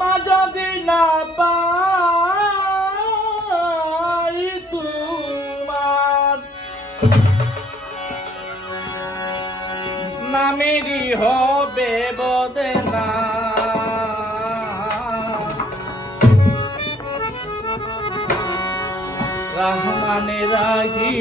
ক্ষমা যদি না পাই তোমার নামেরই হবে বদনা। রহমানের রাগী